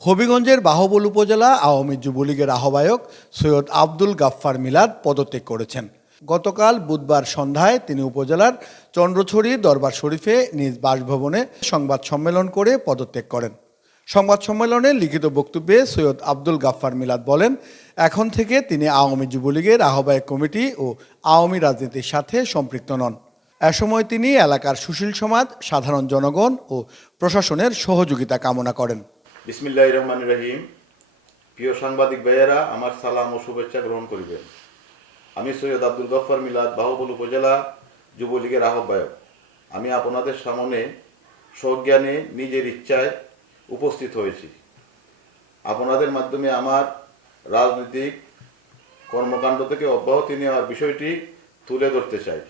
হবিগঞ্জের বাহবল উপজেলা আওয়ামী যুবলীগের আহ্বায়ক সৈয়দ আব্দুল গাফফার মিলাদ পদত্যাগ করেছেন। গতকাল বুধবার সন্ধ্যায় তিনি উপজেলার চন্দ্রছড়ি দরবার শরীফে নিজ বাসভবনে সংবাদ সম্মেলন করে পদত্যাগ করেন। সংবাদ সম্মেলনে লিখিত বক্তব্যে সৈয়দ আব্দুল গাফফার মিলাদ বলেন, এখন থেকে তিনি আওয়ামী যুবলীগের আহ্বায়ক কমিটি ও আওয়ামী রাজনীতির সাথে সম্পৃক্ত নন। এ সময় তিনি এলাকার সুশীল সমাজ, সাধারণ জনগণ ও প্রশাসনের সহযোগিতা কামনা করেন। বিসমিল্লাহ রহমান রহিম প্রিয় সাংবাদিক ভাইয়েরা, আমার সালাম ও শুভেচ্ছা গ্রহণ করিবেন। আমি সৈয়দ আব্দুল গফর মিলাদ বাহুবল উপজেলা যুবলীগের আহ্বায়ক। আমি আপনাদের সামনে সজ্ঞানে নিজের ইচ্ছায় উপস্থিত হয়েছি। আপনাদের মাধ্যমে আমার রাজনৈতিক কর্মকাণ্ড থেকে অব্যাহতি নেওয়ার বিষয়টি তুলে ধরতে চাই।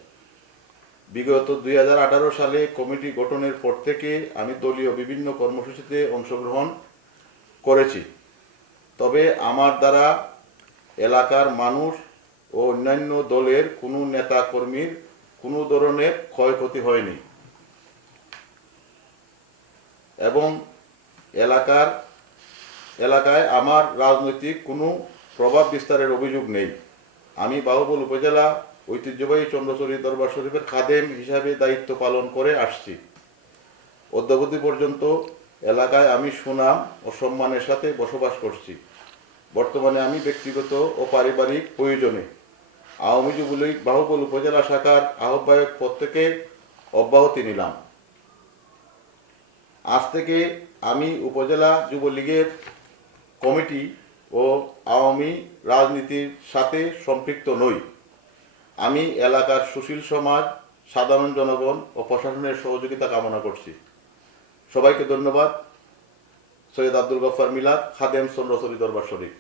বিগত দুই হাজার আঠারো সালে কমিটি গঠনের পর থেকে আমি দলীয় বিভিন্ন কর্মসূচিতে অংশগ্রহণ করেছি। তবে আমার দ্বারা এলাকার মানুষ ও অন্যান্য দলের কোনো নেতা কর্মীর কোনো ধরনের ক্ষয়ক্ষতি হয়নি এবং এলাকার, এলাকায় আমার রাজনৈতিক কোনো প্রভাব বিস্তারের অভিযোগ নেই। আমি বাহুবল উপজেলা ঐতিহ্যবাহী চন্দ্রচরী দরবার শরীফের খাদেম হিসাবে দায়িত্ব পালন করে আসছি। অদ্যাবধি পর্যন্ত এলাকায় আমি সুনাম ও সম্মানের সাথে বসবাস করছি। বর্তমানে আমি ব্যক্তিগত ও পারিবারিক প্রয়োজনে আওয়ামী যুবলীগ বাহুবল উপজেলা শাখার আহ্বায়ক পদ থেকে অব্যাহতি নিলাম। আজ থেকে আমি উপজেলা যুবলীগের কমিটি ও আওয়ামী রাজনীতির সাথে সম্পৃক্ত নই। আমি এলাকার সুশীল সমাজ, সাধারণ জনগণ ও প্রশাসনের সহযোগিতা কামনা করছি। সবাইকে ধন্যবাদ। সৈয়দ আব্দুল গফার মিলাদ, খাদেম চন্দ্রচরী দরবার শরীফ।